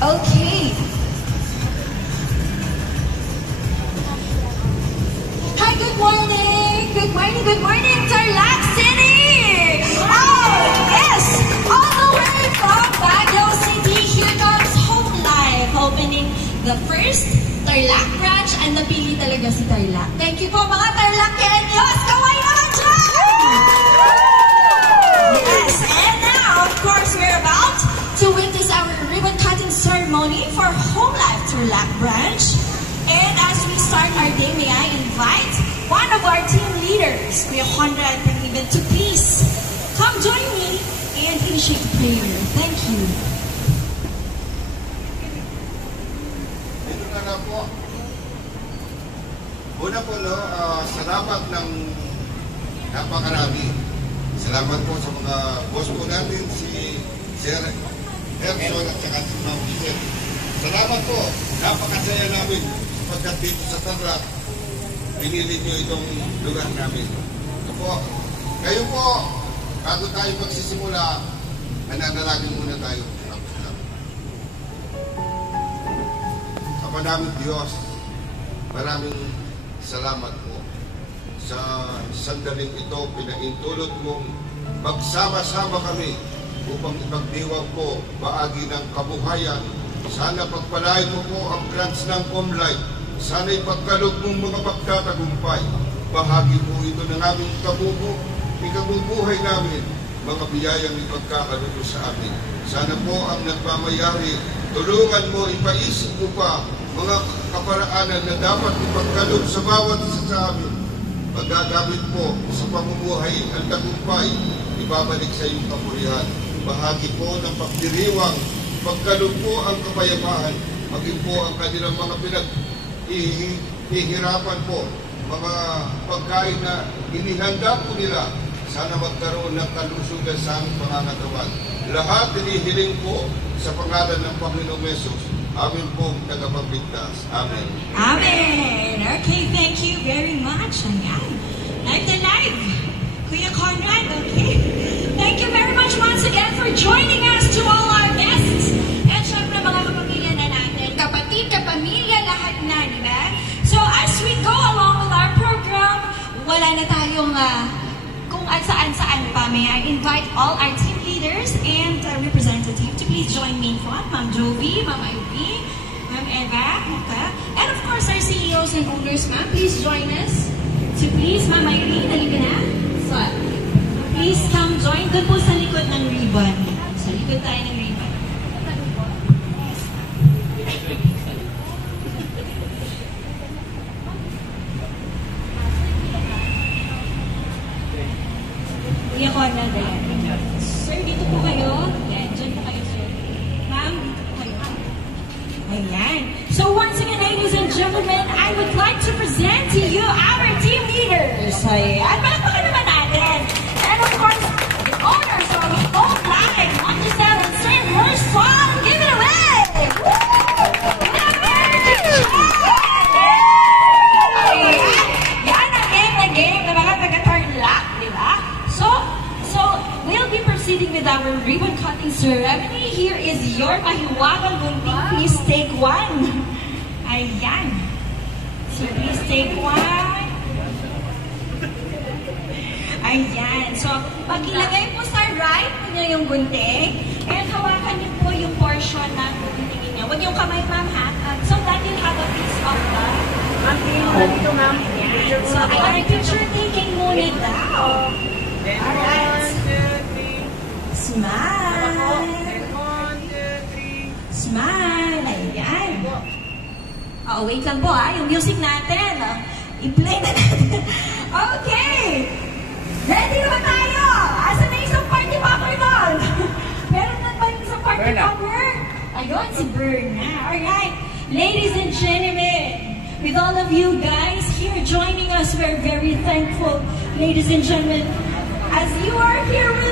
Okay. Hi, good morning. Good morning, good morning, Tarlac City. Oh, yes. All the way from Baguio City, here comes Home Life, opening the first Tarlac branch, and napili talaga si Tarlac. Thank you po mga Tarlaceños. Kaway naman dyan! Yes, and now, of course, we're about to witness our ribbon cutting ceremony for Home Life Tarlac branch. And as we start our day, may I invite one of our team leaders, Kuya Conrad, to please come join me and initiate prayer. Thank you. Ito na lang po. Una po, salamat ng napakarami. Salamat po sa mga boss po natin, si Sir Erson at saka si Ma'am Giselle. Salamat po. Napakasaya namin pagkat dito sa Tarlac, pinili nyo itong lugar namin. Ito po. Kayo po, bago tayo magsisimula, mananalangin muna tayo. Kapanaming Diyos, maraming salamat po sa sandaling ito. Pinaintulot mong magsama-sama kami upang ipagdiwang po bahagi ng kabuhayan. Sana pagpalain mo po ang grants ng Home Life. Sana ipagkalog mong mga pagtatagumpay. Bahagi po ito ng aming ikabubuhay namin, mga biyayang ipagkakalog sa amin. Sana po ang nagmamayari, tulungan mo, ipaisip mo pa mga kaparaanan na dapat ipagkalog sa bawat isa sa amin. Paggagamit po sa pamumuhay ang tagumpay, ibabalik sa iyong kapurihan. Bahagi po ng pagdiriwang, pagkalog po ang kapayapaan, maging po ang kanilang mga pinag-ihirapan po, mga pagkain na inihanda po nila. Sana magkaroon ng kalusugan sa aming pangangatawan. Lahat inihiling po sa pangalan ng Panginoong Yesus. Amin po tagapagligtas. Amen. Amen. Okay, thank you very much. Ayan. Live na live. Kuya Conrad, okay. Thank you very much once again for joining us, to all our guests. And syempre mga kapamilya na natin, kapatid, kapamilya, lahat na, di ba? So as we go along with our program, wala na tayong kung at saan-saan pa. May I invite all our team leaders and representative to please join me in front. Ma'am Jovi, Ma'am Ivy, Ma'am Eva, and of course our CEOs and owners, ma'am, please join us. So please, Ma'am Ivy, halika na. So, please come join. Doon po sa likod ng ribbon. Sa likod tayo ng ribbon. Kuya Conrad, sir, dito po kayo. Yan, dyan po kayo, sir. Ma'am, dito po kayo. Ayan. So once again, ladies and gentlemen, I would like to present to you our team leaders. Ayan, palakpakan naman natin. And of course, the owners of Home Life, Monticello and St. Rosal. Give it away! Woo! proceeding with our ribbon cutting ceremony, here is your mahiwagang gunting. Please take one. Ayan. So please take one. Ayan. So, pag-ilagay po sa right niyo yung gunting, and hawakan niyo po yung portion na guntingin niyo. Huwag yung kamay, ma'am, ha? So that you'll have a piece of the... Dito, ma'am. So, ay, picture taking muna daw. Alright. Smile. 1, 2, 3. Smile. Ayan. Oh, wait lang po, ha? Yung music natin. I-play na natin. Okay. Ready na ba tayo? Asa na isang party popper doon? Meron na ba yung isang party popper? Ayun, si Berna. Alright. Ladies and gentlemen, with all of you guys here joining us, we're very thankful, ladies and gentlemen, as you are here with